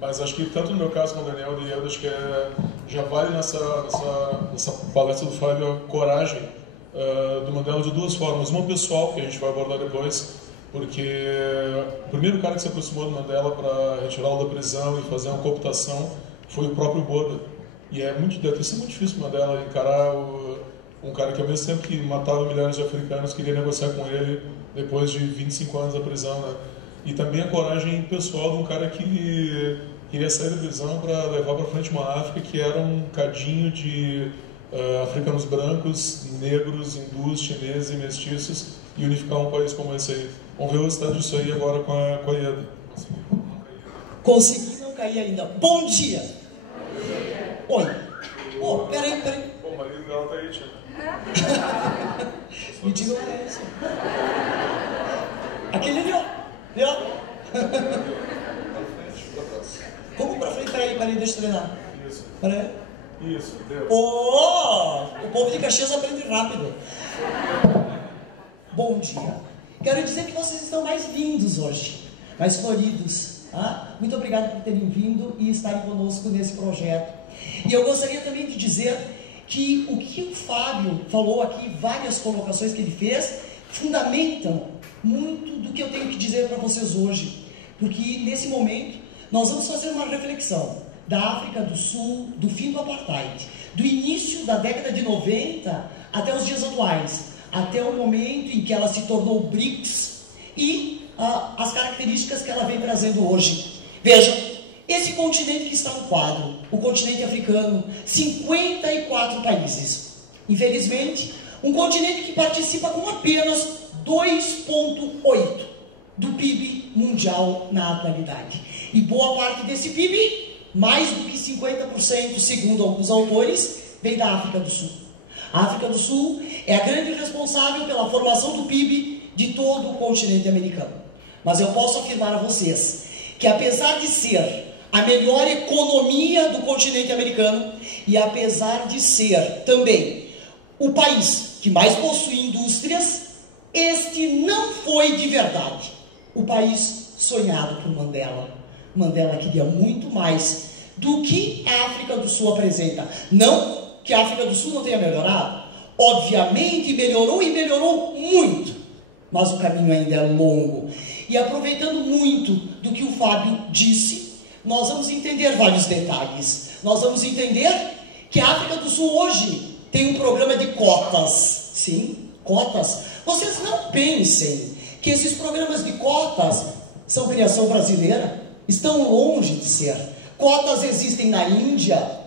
Mas acho que tanto no meu caso como o Daniel e eu, acho que já vale nessa palestra do Fábio a coragem do Mandela de duas formas. Uma pessoal, que a gente vai abordar depois, porque o primeiro cara que se aproximou do Mandela para retirá-lo da prisão e fazer uma cooptação foi o próprio Botha. E deve ter sido muito difícil o Mandela encarar um cara que, ao mesmo tempo que matava milhares de africanos, queria negociar com ele depois de 25 anos da prisão, né? E também a coragem pessoal de um cara que queria sair da prisão para levar para frente uma África que era um cadinho de africanos brancos, negros, hindus, chineses e mestiços, e unificar um país como esse aí. Vamos ver o resultado disso aí agora com a Ieda. Consegui não cair ainda. Bom dia! Bom dia! Oi! Oh, peraí. Pô, o marido dela tá aí, tia. Me diga o que é isso. Aquele ali, ó. Como pra frente? Peraí, deixa eu treinar. Isso. Peraí. Isso, deu. Oh! O povo de Caxias aprende rápido. Bom dia. Quero dizer que vocês estão mais lindos hoje, mais floridos. Tá? Muito obrigado por terem vindo e estarem conosco nesse projeto. E eu gostaria também de dizer que o que o Fábio falou aqui, várias colocações que ele fez, fundamentam muito do que eu tenho que dizer para vocês hoje. Porque nesse momento nós vamos fazer uma reflexão da África do Sul, do fim do apartheid, do início da década de 90 até os dias atuais, até o momento em que ela se tornou BRICS e as características que ela vem trazendo hoje. Vejam, esse continente que está no quadro, o continente africano, 54 países. Infelizmente, um continente que participa com apenas 2,8% do PIB mundial na atualidade. E boa parte desse PIB, mais do que 50%, segundo alguns autores, vem da África do Sul. A África do Sul é a grande responsável pela formação do PIB de todo o continente americano. Mas eu posso afirmar a vocês que, apesar de ser a melhor economia do continente americano e apesar de ser também o país que mais possui indústrias, este não foi de verdade o país sonhado por Mandela. Mandela queria muito mais do que a África do Sul apresenta. Não que a África do Sul não tenha melhorado. Obviamente melhorou e melhorou muito. Mas o caminho ainda é longo. E aproveitando muito do que o Fábio disse, nós vamos entender vários detalhes. Nós vamos entender que a África do Sul hoje tem um programa de cotas. Sim, cotas. Vocês não pensem que esses programas de cotas são criação brasileira. Estão longe de ser. Cotas existem na Índia,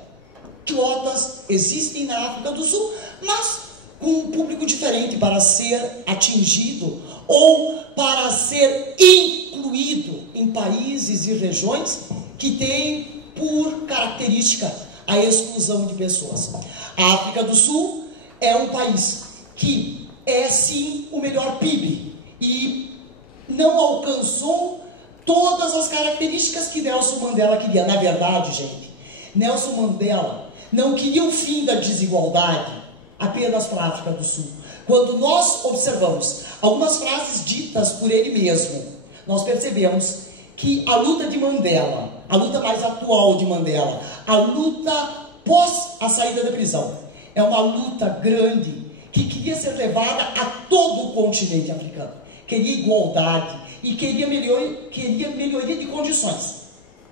cotas existem na África do Sul, mas com um público diferente para ser atingido ou para ser incluído em países e regiões que têm por característica a exclusão de pessoas. A África do Sul é um país que é sim o melhor PIB e não alcançou todas as características que Nelson Mandela queria. Na verdade, gente, Nelson Mandela não queria o fim da desigualdade apenas para a África do Sul. Quando nós observamos algumas frases ditas por ele mesmo, nós percebemos que a luta de Mandela, a luta mais atual de Mandela, a luta pós a saída da prisão, é uma luta grande que queria ser levada a todo o continente africano. Queria igualdade e queria melhoria de condições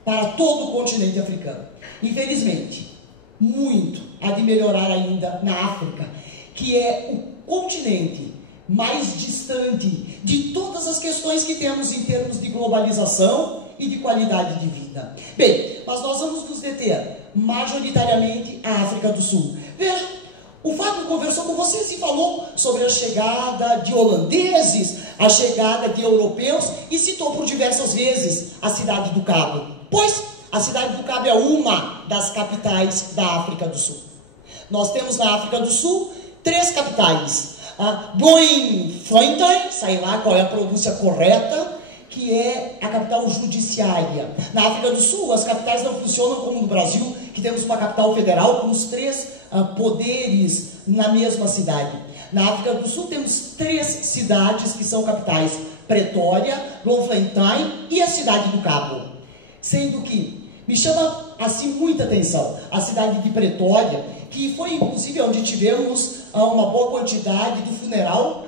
para todo o continente africano. Infelizmente, muito há de melhorar ainda na África, que é o continente mais distante de todas as questões que temos em termos de globalização e de qualidade de vida. Bem, mas nós vamos nos deter majoritariamente à África do Sul. Veja, o Fábio conversou com vocês e falou sobre a chegada de holandeses, a chegada de europeus e citou por diversas vezes a cidade do Cabo. Pois a cidade do Cabo é uma das capitais da África do Sul. Nós temos na África do Sul 3 capitais. Bloemfontein, sei lá qual é a pronúncia correta, que é a capital judiciária. Na África do Sul, as capitais não funcionam como no Brasil, que temos uma capital federal com os 3 poderes na mesma cidade. Na África do Sul temos 3 cidades que são capitais: Pretória, Bloemfontein e a cidade do Cabo. Sendo que me chama assim muita atenção a cidade de Pretória, que foi inclusive onde tivemos uma boa quantidade do funeral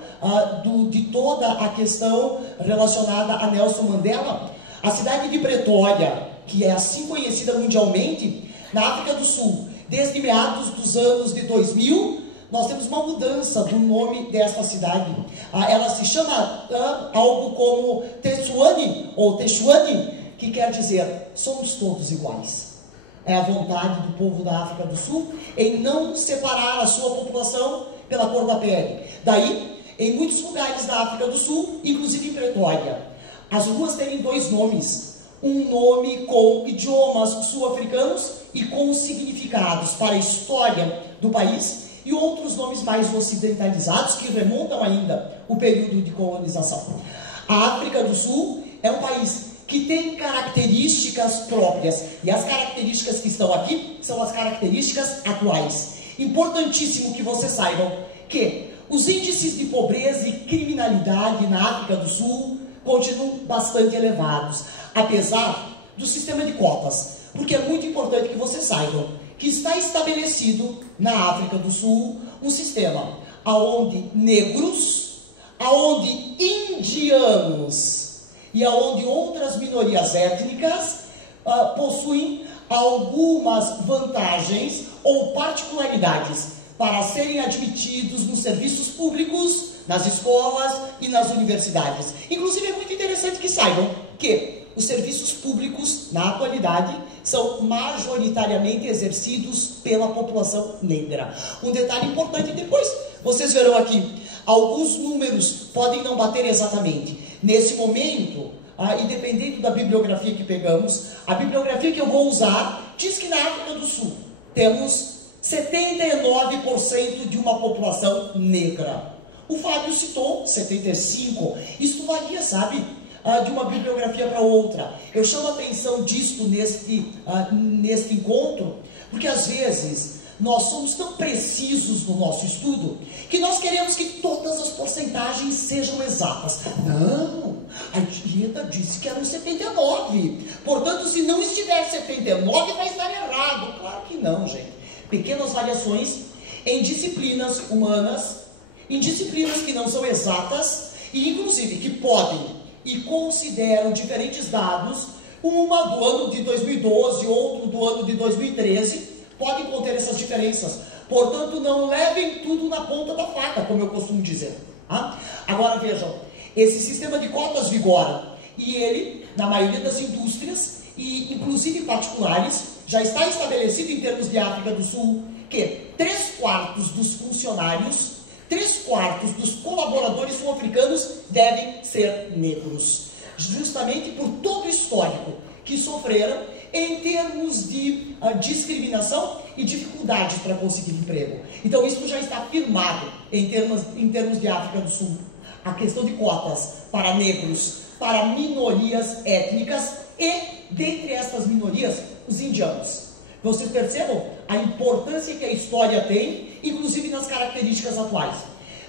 de toda a questão relacionada a Nelson Mandela. A cidade de Pretória, que é assim conhecida mundialmente, na África do Sul, desde meados dos anos de 2000, nós temos uma mudança do nome dessa cidade. Ela se chama algo como Tetsuani, ou Techuani, que quer dizer, somos todos iguais. É a vontade do povo da África do Sul em não separar a sua população pela cor da pele. Daí, em muitos lugares da África do Sul, inclusive em Pretória, as ruas têm dois nomes. Um nome com idiomas sul-africanos e com significados para a história do país, e outros nomes mais ocidentalizados que remontam ainda o período de colonização. A África do Sul é um país que tem características próprias, e as características que estão aqui são as características atuais. Importantíssimo que vocês saibam que os índices de pobreza e criminalidade na África do Sul continuam bastante elevados, apesar do sistema de cotas, porque é muito importante que vocês saibam que está estabelecido na África do Sul um sistema onde negros, onde indianos e onde outras minorias étnicas possuem algumas vantagens ou particularidades para serem admitidos nos serviços públicos, nas escolas e nas universidades. Inclusive é muito interessante que saibam que os serviços públicos, na atualidade, são majoritariamente exercidos pela população negra. Um detalhe importante, depois vocês verão aqui, alguns números podem não bater exatamente. Nesse momento, e dependendo da bibliografia que pegamos, a bibliografia que eu vou usar diz que na África do Sul temos 79% de uma população negra. O Fábio citou 75%. Isso varia, sabe, de uma bibliografia para outra. Eu chamo a atenção disto neste encontro, porque às vezes nós somos tão precisos no nosso estudo que nós queremos que todas as porcentagens sejam exatas. Não, a dieta disse que eram 79. Portanto, se não estiver 79, vai estar errado. Claro que não, gente. Pequenas variações em disciplinas humanas, em disciplinas que não são exatas e, inclusive, que podem e consideram diferentes dados, uma do ano de 2012, outro do ano de 2013, podem conter essas diferenças. Portanto, não levem tudo na ponta da faca, como eu costumo dizer. Agora vejam, esse sistema de cotas vigora, e ele, na maioria das indústrias, e inclusive particulares, já está estabelecido em termos de África do Sul, que 3/4 dos funcionários, 3/4 dos colaboradores sul-africanos devem ser negros, justamente por todo o histórico que sofreram em termos de discriminação e dificuldades para conseguir emprego. Então isso já está afirmado em termos de África do Sul. A questão de cotas para negros, para minorias étnicas e, dentre estas minorias, os indianos. Vocês percebam a importância que a história tem, inclusive nas características atuais.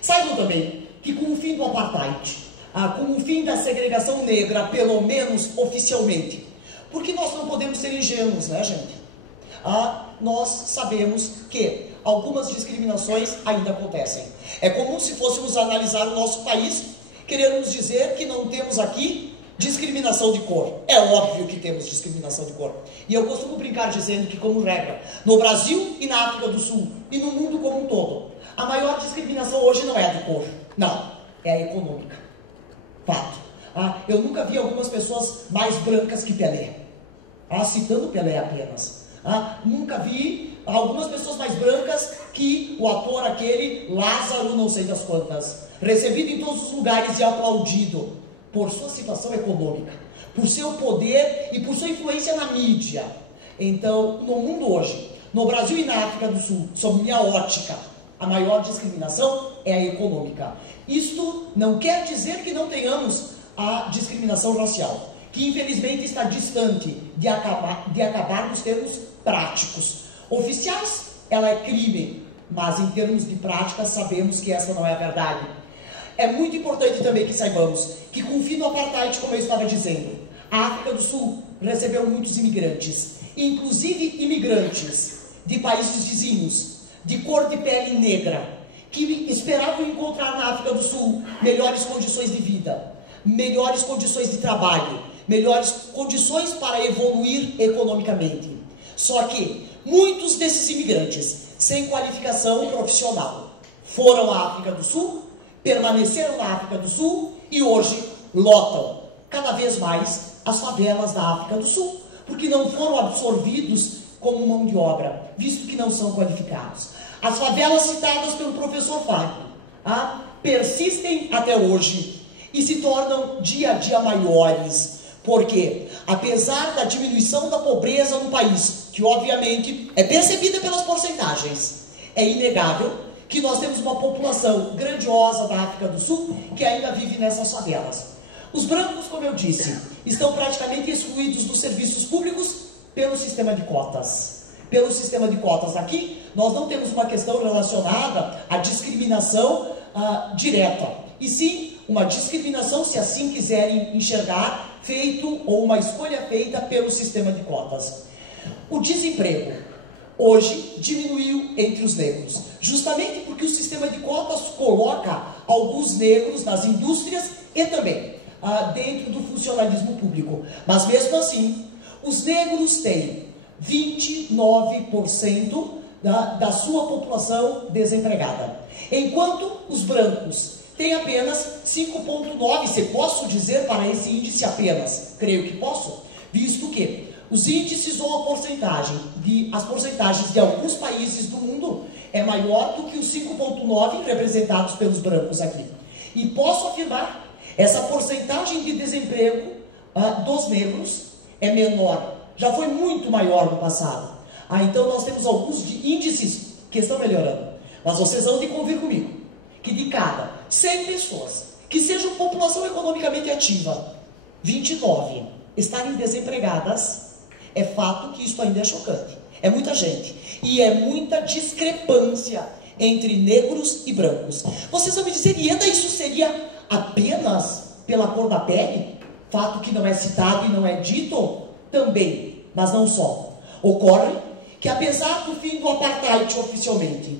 Saibam também que com o fim do apartheid, com o fim da segregação negra, pelo menos oficialmente, porque nós não podemos ser ingênuos, né, gente? Nós sabemos que algumas discriminações ainda acontecem. É como se fôssemos analisar o nosso país, queremos dizer que não temos aqui discriminação de cor. É óbvio que temos discriminação de cor. E eu costumo brincar dizendo que, como regra, no Brasil e na África do Sul, e no mundo como um todo, a maior discriminação hoje não é a de cor. Não, é a econômica. Fato. Eu nunca vi algumas pessoas mais brancas que Pelé. Citando Pelé apenas. Nunca vi algumas pessoas mais brancas que o ator aquele, Lázaro não sei das quantas, recebido em todos os lugares e aplaudido por sua situação econômica, por seu poder e por sua influência na mídia. Então, no mundo hoje, no Brasil e na África do Sul, sob minha ótica, a maior discriminação é a econômica. Isto não quer dizer que não tenhamos a discriminação racial, que infelizmente está distante de acabar nos termos práticos. Oficiais, ela é crime, mas em termos de prática sabemos que essa não é a verdade. É muito importante também que saibamos que com o fim do apartheid, como eu estava dizendo, a África do Sul recebeu muitos imigrantes, inclusive imigrantes de países vizinhos, de cor de pele negra, que esperavam encontrar na África do Sul melhores condições de vida, melhores condições de trabalho, melhores condições para evoluir economicamente. Só que muitos desses imigrantes, sem qualificação profissional, foram à África do Sul, permaneceram na África do Sul e hoje lotam cada vez mais as favelas da África do Sul, porque não foram absorvidos como mão de obra, visto que não são qualificados. As favelas citadas pelo professor Fábio persistem até hoje e se tornam dia a dia maiores, porque apesar da diminuição da pobreza no país, que obviamente é percebida pelas porcentagens, é inegável que nós temos uma população grandiosa da África do Sul que ainda vive nessas favelas. Os brancos, como eu disse, estão praticamente excluídos dos serviços públicos pelo sistema de cotas. Pelo sistema de cotas aqui, nós não temos uma questão relacionada à discriminação direta, e sim uma discriminação, se assim quiserem enxergar, feito ou uma escolha feita pelo sistema de cotas. O desemprego hoje diminuiu entre os negros, justamente porque o sistema de cotas coloca alguns negros nas indústrias e também dentro do funcionalismo público. Mas mesmo assim, os negros têm 29% da sua população desempregada, enquanto os brancos têm apenas 5,9%. Se posso dizer para esse índice apenas, creio que posso, visto que os índices ou as porcentagens de alguns países do mundo é maior do que os 5,9% representados pelos brancos aqui. E posso afirmar, essa porcentagem de desemprego dos negros é menor, já foi muito maior no passado. Então nós temos alguns índices que estão melhorando, mas vocês vão ter que convir comigo, que de cada 100 pessoas que sejam população economicamente ativa, 29 estarem desempregadas, é fato que isso ainda é chocante. É muita gente. E é muita discrepância entre negros e brancos. Vocês vão me dizer, Ieda, isso seria apenas pela cor da pele? Fato que não é citado e não é dito? Também, mas não só. Ocorre que apesar do fim do apartheid oficialmente,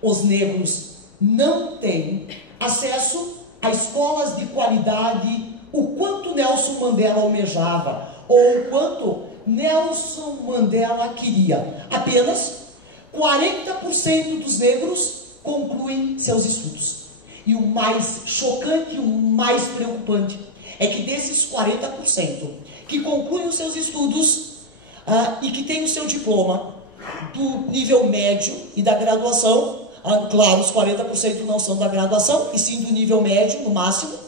os negros não têm acesso a escolas de qualidade o quanto Nelson Mandela almejava, ou o quanto Nelson Mandela queria. Apenas 40% dos negros concluem seus estudos. E o mais chocante, o mais preocupante, é que desses 40% que concluem os seus estudos e que têm o seu diploma do nível médio e da graduação, claro, os 40% não são da graduação, e sim do nível médio, no máximo,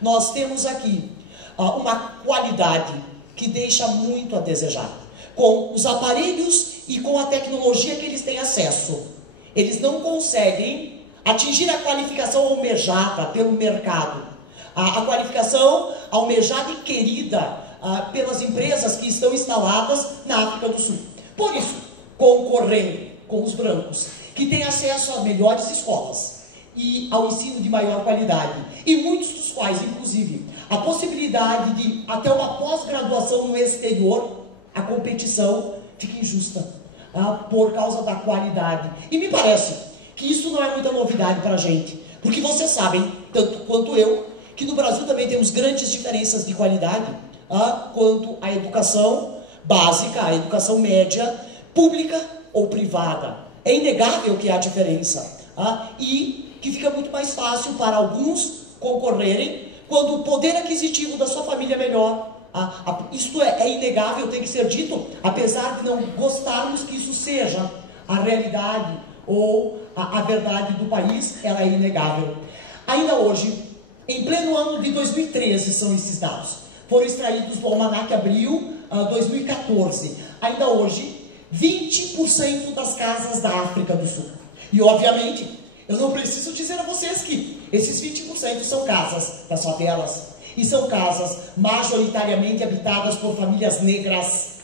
nós temos aqui uma qualidade que deixa muito a desejar. Com os aparelhos e com a tecnologia que eles têm acesso, eles não conseguem atingir a qualificação almejada pelo mercado, a qualificação almejada e querida pelas empresas que estão instaladas na África do Sul. Por isso, concorrendo com os brancos, que têm acesso a melhores escolas e ao ensino de maior qualidade, e muitos dos quais, inclusive, a possibilidade de até uma pós-graduação no exterior, a competição fica injusta por causa da qualidade. E me parece que isso não é muita novidade para a gente, porque vocês sabem, tanto quanto eu, que no Brasil também temos grandes diferenças de qualidade quanto à educação básica, a educação média, pública ou privada. É inegável que há diferença e que fica muito mais fácil para alguns concorrerem quando o poder aquisitivo da sua família é melhor. Isto é inegável, tem que ser dito, apesar de não gostarmos que isso seja a realidade ou a verdade do país, ela é inegável. Ainda hoje, em pleno ano de 2013, são esses dados. Foram extraídos do Almanac Abril 2014. Ainda hoje, 20% das casas da África do Sul. E, obviamente, eu não preciso dizer a vocês que esses 20% são casas das favelas. E são casas majoritariamente habitadas por famílias negras.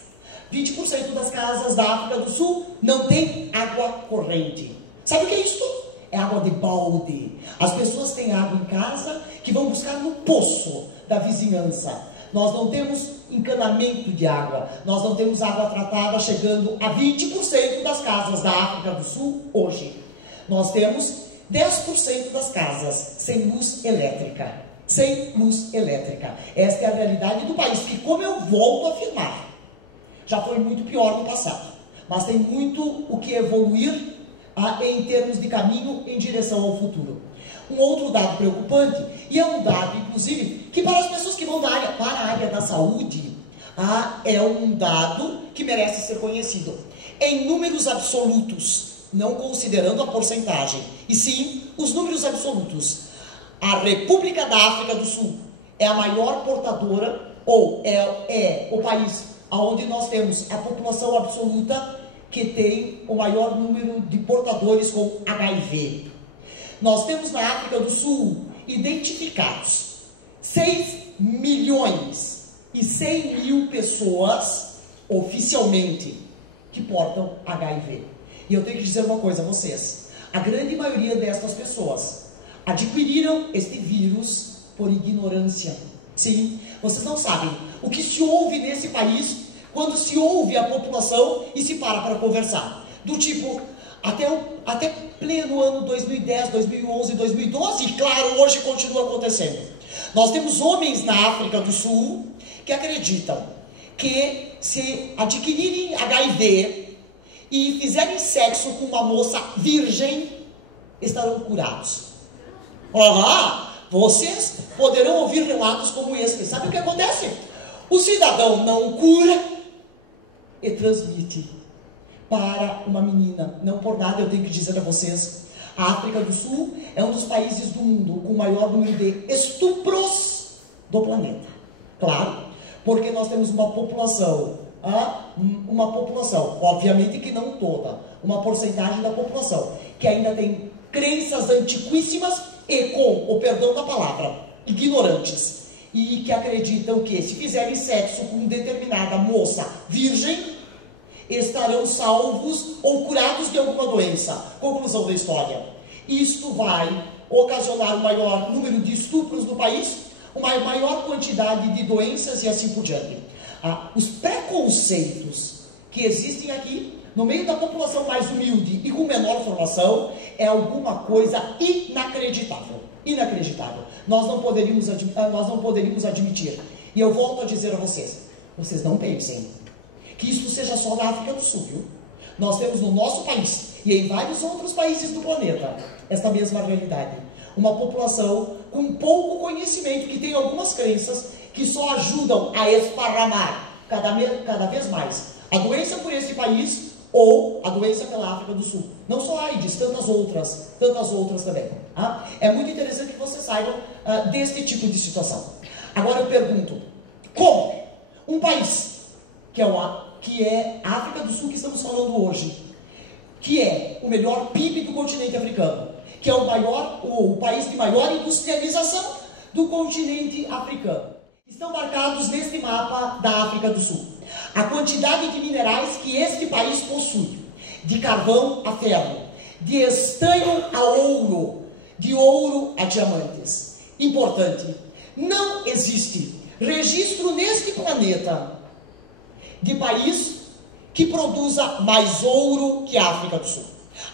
20% das casas da África do Sul não tem água corrente. Sabe o que é isso? É água de balde. As pessoas têm água em casa que vão buscar no poço da vizinhança. nós não temos encanamento de água, nós não temos água tratada chegando a 20% das casas da África do Sul hoje. Nós temos 10% das casas sem luz elétrica. Sem luz elétrica. Esta é a realidade do país, que, como eu volto a afirmar, já foi muito pior no passado, mas tem muito o que evoluir em termos de caminho em direção ao futuro. Um outro dado preocupante, e é um dado, inclusive, que para as pessoas que vão para a área da saúde, é um dado que merece ser conhecido. Em números absolutos, não considerando a porcentagem, e sim os números absolutos, a República da África do Sul é a maior portadora, ou é o país onde nós temos a população absoluta que tem o maior número de portadores com HIV. Nós temos na África do Sul identificados 6 milhões e 100 mil pessoas oficialmente que portam HIV. E eu tenho que dizer uma coisa a vocês: a grande maioria destas pessoas adquiriram este vírus por ignorância. Sim, vocês não sabem o que se ouve nesse país quando se ouve a população e se para conversar. Do tipo, até pleno ano 2010, 2011, 2012, e claro, hoje continua acontecendo. Nós temos homens na África do Sul que acreditam que se adquirirem HIV e fizerem sexo com uma moça virgem, estarão curados. Vocês poderão ouvir relatos como esse. Sabe o que acontece? O cidadão não cura e transmite para uma menina. Não por nada eu tenho que dizer a vocês, a África do Sul é um dos países do mundo com o maior número de estupros do planeta. Claro, porque nós temos uma população, obviamente que não toda, uma porcentagem da população, que ainda tem crenças antiquíssimas e, com o perdão da palavra, ignorantes, e que acreditam que se fizerem sexo com determinada moça virgem, estarão salvos ou curados de alguma doença. Conclusão da história: isto vai ocasionar um maior número de estupros no país, uma maior quantidade de doenças e assim por diante. Os preconceitos que existem aqui, no meio da população mais humilde e com menor formação, é alguma coisa inacreditável. Inacreditável. Nós não poderíamos admitir. E eu volto a dizer a vocês, vocês não pensem que isso seja só na África do Sul, viu? Nós temos no nosso país e em vários outros países do planeta esta mesma realidade. Uma população com pouco conhecimento, que tem algumas crenças que só ajudam a esparramar cada vez mais a doença por esse país ou a doença pela África do Sul. Não só a AIDS, tantas outras também. É muito interessante que vocês saibam desse tipo de situação. Agora eu pergunto, como um país que é a África do Sul que estamos falando hoje, que é o melhor PIB do continente africano, que é o país de maior industrialização do continente africano, estão marcados neste mapa da África do Sul. A quantidade de minerais que este país possui, de carvão a ferro, de estanho a ouro, de ouro a diamantes. Importante, não existe registro neste planeta de país que produza mais ouro que a África do Sul.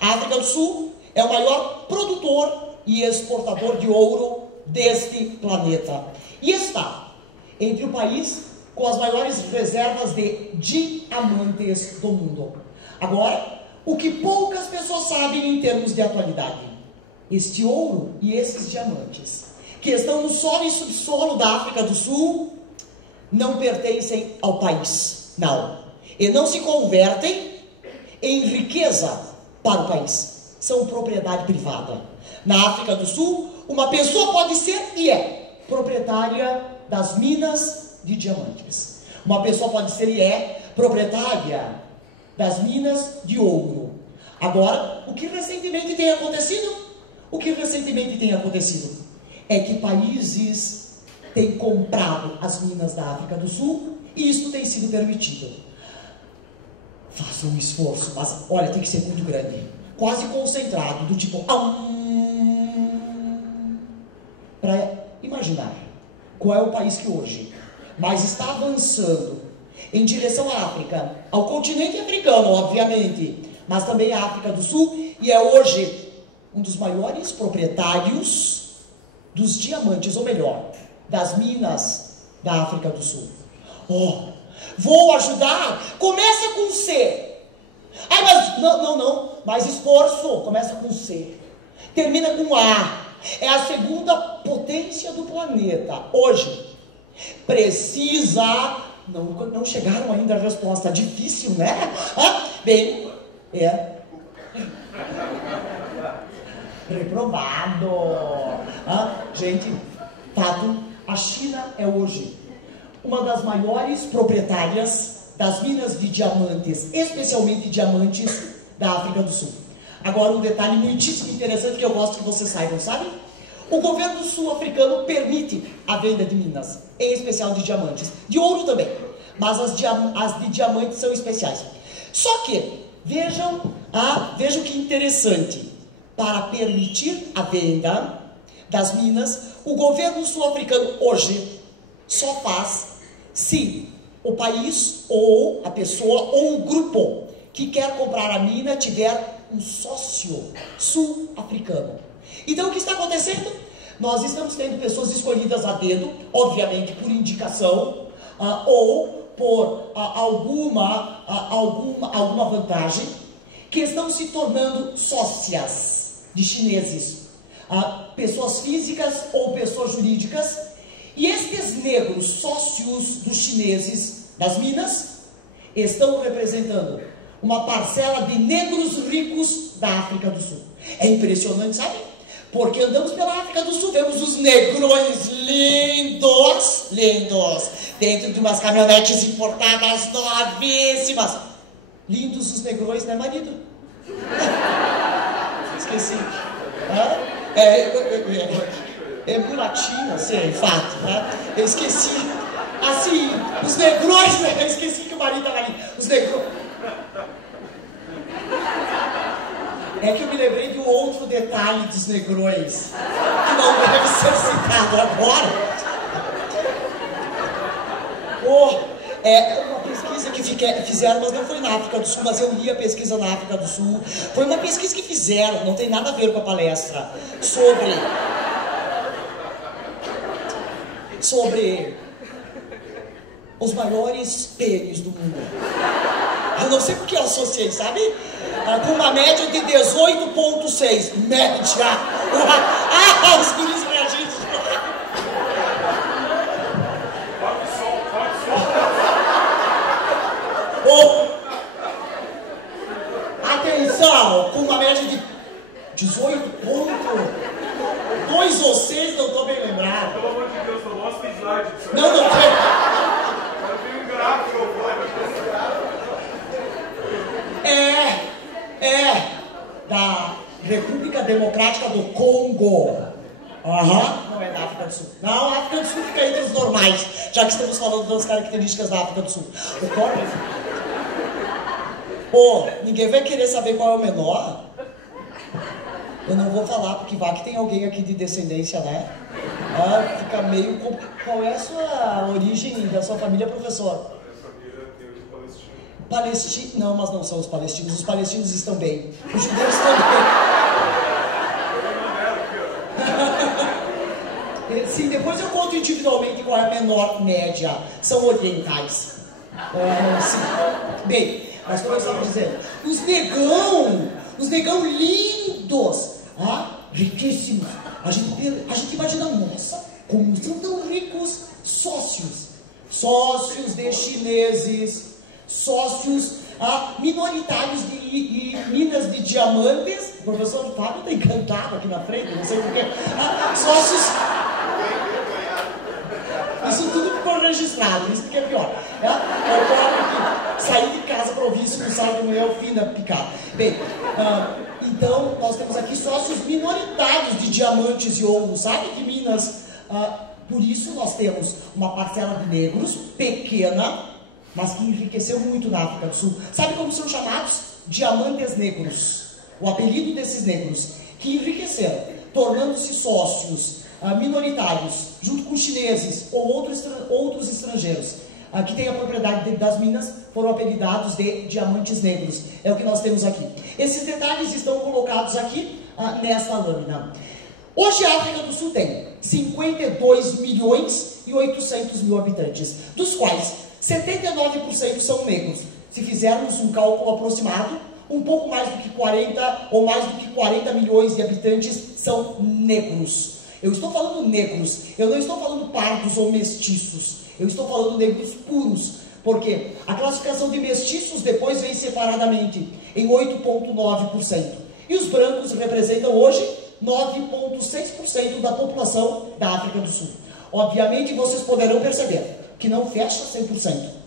A África do Sul é o maior produtor e exportador de ouro deste planeta. E está entre o país com as maiores reservas de diamantes do mundo. Agora, o que poucas pessoas sabem em termos de atualidade: este ouro e esses diamantes, que estão no solo e subsolo da África do Sul, não pertencem ao país, não. E não se convertem em riqueza para o país. São propriedade privada. Na África do Sul, uma pessoa pode ser e é proprietária das minas de diamantes. Uma pessoa pode ser e é proprietária das minas de ouro. Agora, o que recentemente tem acontecido? O que recentemente tem acontecido é que países têm comprado as minas da África do Sul e isso tem sido permitido. Faça um esforço, mas olha, tem que ser muito grande, quase concentrado, do tipo para imaginar qual é o país que hoje mas está avançando em direção à África, ao continente africano, obviamente, mas também à África do Sul, e é hoje um dos maiores proprietários dos diamantes, ou melhor, das minas da África do Sul. Oh, vou ajudar, começa com C. Ah, mas não, mas esforço, começa com C, termina com A, é a segunda potência do planeta, hoje, precisa, não chegaram ainda a resposta, difícil, né? Bem, reprovado, gente, fato, a China é hoje uma das maiores proprietárias das minas de diamantes, especialmente diamantes da África do Sul. Agora um detalhe muitíssimo interessante que eu gosto que vocês saibam, sabe? O governo sul-africano permite a venda de minas, em especial de diamantes, de ouro também, mas as de diamantes são especiais. Só que, vejam que interessante, para permitir a venda das minas, o governo sul-africano hoje só faz se o país, ou a pessoa, ou o grupo que quer comprar a mina tiver um sócio sul-africano. Então, o que está acontecendo? Nós estamos tendo pessoas escolhidas a dedo, obviamente por indicação, ou por alguma vantagem, que estão se tornando sócias de chineses, pessoas físicas ou pessoas jurídicas, e estes negros sócios dos chineses das minas estão representando uma parcela de negros ricos da África do Sul. É impressionante, sabe? Porque andamos pela África do Sul, vemos os negrões lindos, dentro de umas caminhonetes importadas novíssimas. Lindos os negrões, né, marido? Esqueci. É mulatinho, assim, em fato, né? Eu esqueci. Assim, os negrões, né? Eu esqueci que o marido estava ali. Os negrões. É que eu me lembrei do outro detalhe dos negrões, que não deve ser citado agora. É uma pesquisa que fizeram, mas não foi na África do Sul, mas eu li a pesquisa na África do Sul. Foi uma pesquisa que fizeram, não tem nada a ver com a palestra, sobre os maiores pênis do mundo. Eu não sei porque eu associei, sabe? Com uma média de 18,6. Média. Os guris reagindo. Atenção, com uma média de 18,2 ou 6, não estou bem lembrado. Pelo amor de Deus, não mostra o slide. Não tem. Eu vi um gráfico. Da República Democrática do Congo. Não é da África do Sul. Não, a África do Sul fica entre os normais, já que estamos falando das características da África do Sul. Ninguém vai querer saber qual é o menor? Eu não vou falar, porque vai que tem alguém aqui de descendência, né? Fica meio... Qual é a sua origem da sua família, professor? Palestinos? Não, mas não são os palestinos. Os palestinos estão bem. Os judeus estão bem. Sim, depois eu conto individualmente qual é a menor média. São orientais. Sim. Bem, mas como eu estava dizendo, os negão lindos, riquíssimos. A gente imagina, nossa, como são tão ricos, sócios de chineses, sócios minoritários de minas de diamantes. O professor Fábio está encantado aqui na frente, não sei porquê. Sócios. Isso tudo ficou registrado, isso que é pior. Eu pobre que sair de casa para ouvir isso no sábado de manhã, o fim da picada. Bem, então nós temos aqui sócios minoritários de diamantes e ouro, sabe? De minas. Por isso nós temos uma parcela de negros pequena, mas que enriqueceu muito na África do Sul. Sabe como são chamados? Diamantes negros. O apelido desses negros, que enriqueceram, tornando-se sócios minoritários, junto com chineses ou outros estrangeiros, que têm a propriedade das minas, foram apelidados de diamantes negros. É o que nós temos aqui. Esses detalhes estão colocados aqui nesta lâmina. Hoje a África do Sul tem 52 milhões e 800 mil habitantes, dos quais 79% são negros. Se fizermos um cálculo aproximado, um pouco mais do que 40 ou mais do que 40 milhões de habitantes são negros. Eu estou falando negros, eu não estou falando pardos ou mestiços, eu estou falando negros puros, porque a classificação de mestiços depois vem separadamente em 8,9%. E os brancos representam hoje 9,6% da população da África do Sul. Obviamente vocês poderão perceber que não fecha 100%.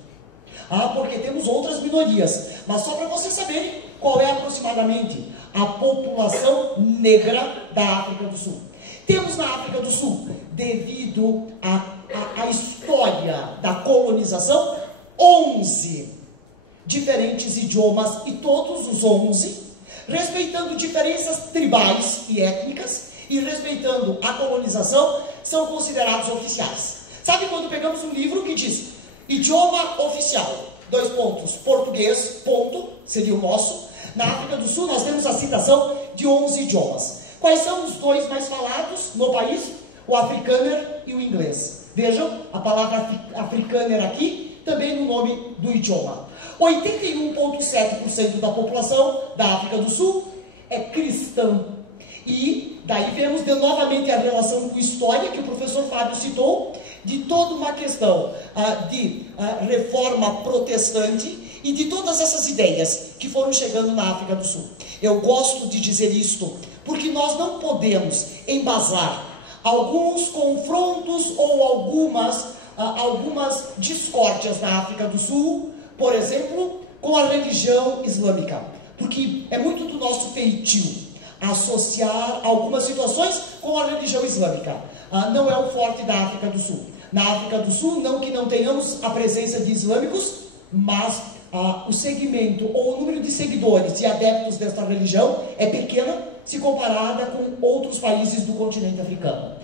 Porque temos outras minorias, mas só para vocês saberem qual é aproximadamente a população negra da África do Sul. Temos na África do Sul, devido à história da colonização, 11 diferentes idiomas, e todos os 11, respeitando diferenças tribais e étnicas, e respeitando a colonização, são considerados oficiais. Sabe quando pegamos um livro que diz idioma oficial, : português, seria o nosso. Na África do Sul nós temos a citação de 11 idiomas. Quais são os dois mais falados no país? O africâner e o inglês. Vejam a palavra africâner aqui, também no nome do idioma. 81,7% da população da África do Sul é cristã. E daí vemos novamente a relação com história que o professor Fábio citou, de toda uma questão de reforma protestante e de todas essas ideias que foram chegando na África do Sul. Eu gosto de dizer isto porque nós não podemos embasar alguns confrontos ou algumas discórdias na África do Sul, por exemplo, com a religião islâmica, porque é muito do nosso feitio associar algumas situações com a religião islâmica. Não é o forte da África do Sul. Na África do Sul, não que não tenhamos a presença de islâmicos, mas o segmento ou o número de seguidores e adeptos desta religião é pequena se comparada com outros países do continente africano.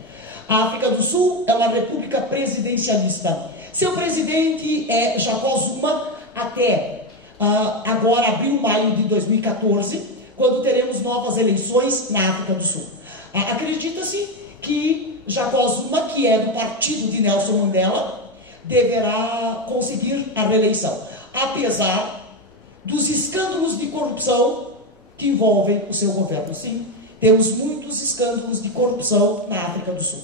A África do Sul é uma república presidencialista. Seu presidente é Jacob Zuma até agora, abril, maio de 2014, quando teremos novas eleições na África do Sul. Acredita-se que Jacob Zuma, que é do partido de Nelson Mandela, deverá conseguir a reeleição, apesar dos escândalos de corrupção que envolvem o seu governo. Sim, temos muitos escândalos de corrupção na África do Sul,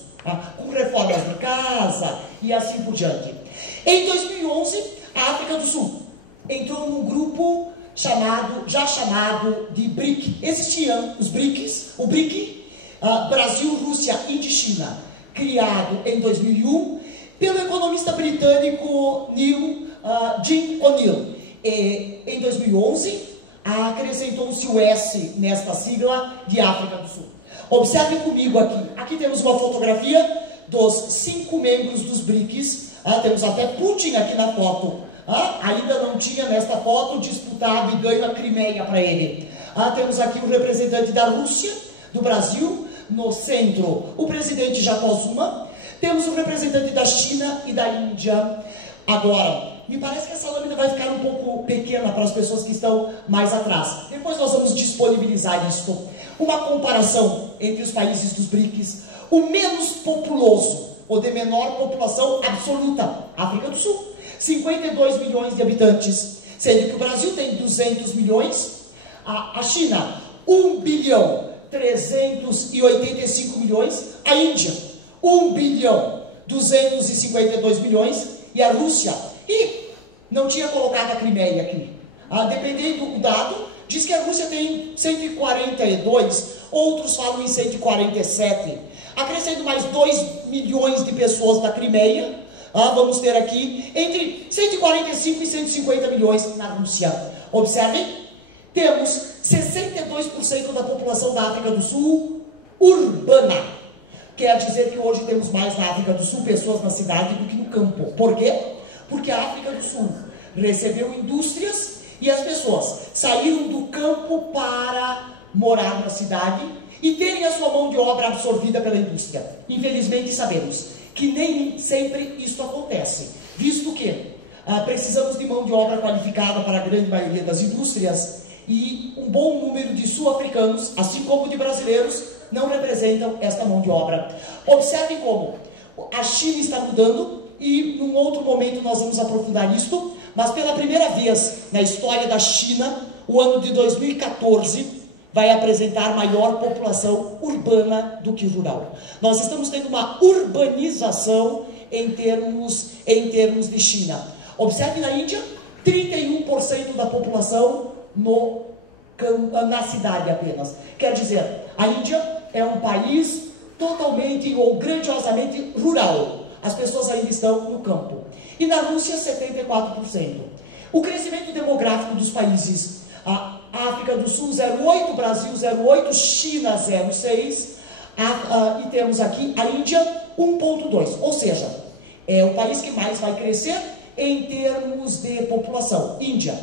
com reformas de casa e assim por diante. Em 2011, a África do Sul entrou num grupo já chamado de BRIC. Existiam os BRICs, o BRIC, Brasil, Rússia, Índia e China, criado em 2001 pelo economista britânico Jim O'Neill. Em 2011, acrescentou-se o S nesta sigla de África do Sul. Observe comigo aqui. Aqui temos uma fotografia dos 5 membros dos BRICs. Temos até Putin aqui na foto. Ainda não tinha nesta foto disputado e ganho a Crimeia para ele. Temos aqui o representante da Rússia, do Brasil, no centro, o presidente Jacob Zuma. Temos o representante da China e da Índia. Agora, me parece que essa lâmina vai ficar um pouco pequena para as pessoas que estão mais atrás. Depois nós vamos disponibilizar isto. Uma comparação entre os países dos BRICS. O menos populoso, ou de menor população absoluta, África do Sul. 52 milhões de habitantes, sendo que o Brasil tem 200 milhões, a China 1 bilhão 385 milhões, a Índia 1 bilhão 252 milhões e a Rússia, e não tinha colocado a Crimeia aqui, dependendo do dado, diz que a Rússia tem 142, outros falam em 147, acrescendo mais 2 milhões de pessoas da Crimeia. Vamos ter aqui entre 145 e 150 milhões na Rússia. Observem, temos 62% da população da África do Sul urbana. Quer dizer que hoje temos mais na África do Sul pessoas na cidade do que no campo. Por quê? Porque a África do Sul recebeu indústrias e as pessoas saíram do campo para morar na cidade e terem a sua mão de obra absorvida pela indústria. Infelizmente sabemos que nem sempre isso acontece, visto que precisamos de mão de obra qualificada para a grande maioria das indústrias, e um bom número de sul-africanos, assim como de brasileiros, não representam esta mão de obra. Observem como a China está mudando, e num outro momento nós vamos aprofundar isto, mas pela primeira vez na história da China, o ano de 2014 vai apresentar maior população urbana do que rural. Nós estamos tendo uma urbanização em termos de China. Observe na Índia, 31% da população na cidade apenas. Quer dizer, a Índia é um país totalmente ou grandiosamente rural. As pessoas ainda estão no campo. E na Rússia, 74%. O crescimento demográfico dos países, a África do Sul 0,8, Brasil 0,8, China 0,6, e temos aqui a Índia 1,2. Ou seja, é o país que mais vai crescer em termos de população, Índia.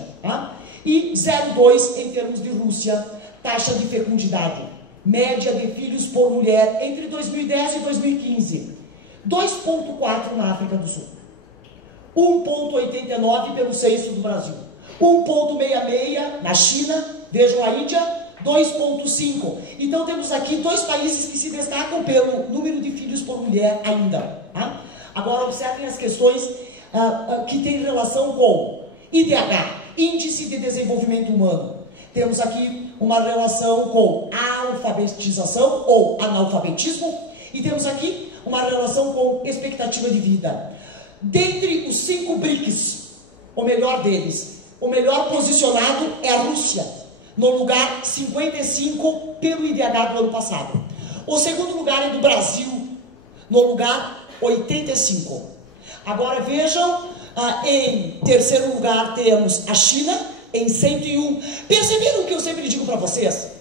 E 0,2 em termos de Rússia, taxa de fecundidade, média de filhos por mulher entre 2010 e 2015. 2,4 na África do Sul, 1,89 pelo censo do Brasil, 1,66 na China, vejam a Índia, 2,5. Então temos aqui dois países que se destacam pelo número de filhos por mulher ainda. Agora observem as questões que têm relação com IDH, Índice de Desenvolvimento Humano. Temos aqui uma relação com alfabetização ou analfabetismo, e temos aqui uma relação com expectativa de vida. Dentre os 5 BRICS, o melhor deles, o melhor posicionado é a Rússia, no lugar 55 pelo IDH do ano passado. O segundo lugar é do Brasil, no lugar 85. Agora vejam, em terceiro lugar temos a China, em 101. Perceberam o que eu sempre digo para vocês?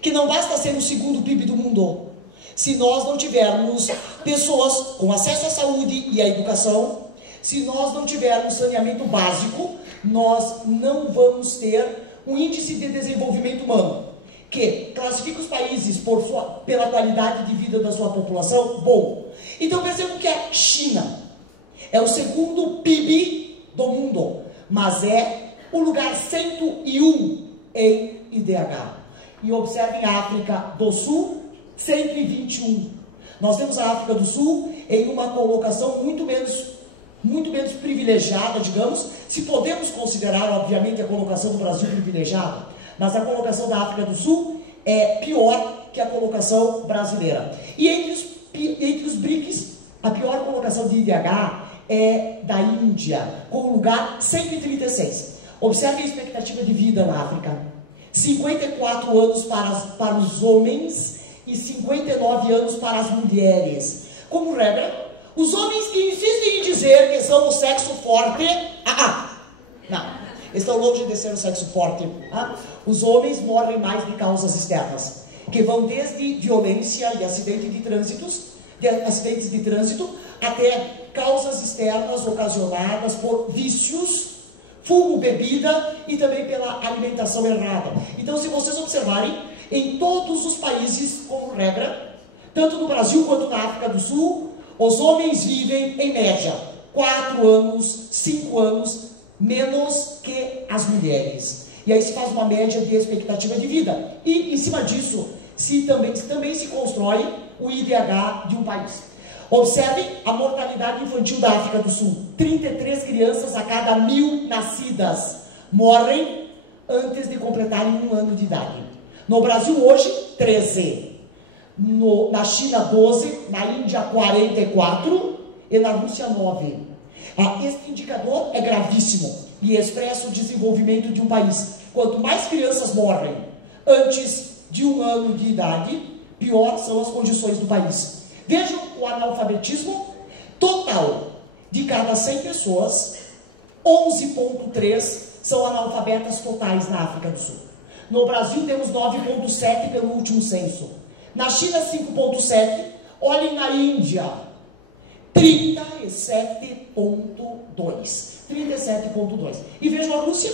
Que não basta ser o segundo PIB do mundo. Se nós não tivermos pessoas com acesso à saúde e à educação, se nós não tivermos saneamento básico, nós não vamos ter um índice de desenvolvimento humano, que classifica os países pela qualidade de vida da sua população, bom. Então percebam que a China é o segundo PIB do mundo, mas é o lugar 101 em IDH. E observem a África do Sul, 121. Nós temos a África do Sul em uma colocação muito menos privilegiada, digamos, se podemos considerar, obviamente, a colocação do Brasil privilegiada, mas a colocação da África do Sul é pior que a colocação brasileira. E entre os BRICS, a pior colocação de IDH é da Índia, com o lugar 136. Observe a expectativa de vida na África. 54 anos para os homens e 59 anos para as mulheres. Como regra, os homens que insistem em dizer que são o sexo forte, não, estão longe de ser o sexo forte. Os homens morrem mais de causas externas, que vão desde violência e acidentes de trânsito, até causas externas ocasionadas por vícios, fumo, bebida e também pela alimentação errada. Então, se vocês observarem, em todos os países, como regra, tanto no Brasil quanto na África do Sul, os homens vivem, em média, 4 anos, 5 anos menos que as mulheres. E aí se faz uma média de expectativa de vida. E, em cima disso, também se constrói o IDH de um país. Observem a mortalidade infantil da África do Sul. 33 crianças a cada 1000 nascidas morrem antes de completarem 1 ano de idade. No Brasil hoje, 13. Na China, 12. Na Índia, 44. E na Rússia, 9. Este indicador é gravíssimo e expressa o desenvolvimento de um país. Quanto mais crianças morrem antes de 1 ano de idade, pior são as condições do país. Vejam o analfabetismo total. De cada 100 pessoas, 11,3 são analfabetas totais na África do Sul. No Brasil temos 9,7 pelo último censo. Na China, 5,7. Olhem na Índia, 37,2. 37,2. E vejam a Rússia,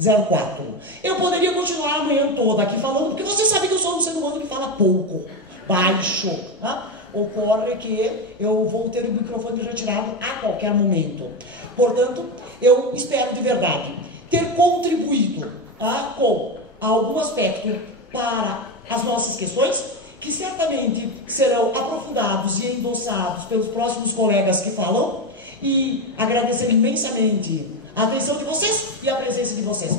04. Eu poderia continuar a manhã toda aqui falando, porque você sabe que eu sou um ser humano que fala pouco, baixo. Tá? Ocorre que eu vou ter o microfone retirado a qualquer momento. Portanto, eu espero de verdade ter contribuído com algum aspecto para as nossas questões, que certamente serão aprofundados e endossados pelos próximos colegas que falam, e agradecer imensamente a atenção de vocês e a presença de vocês.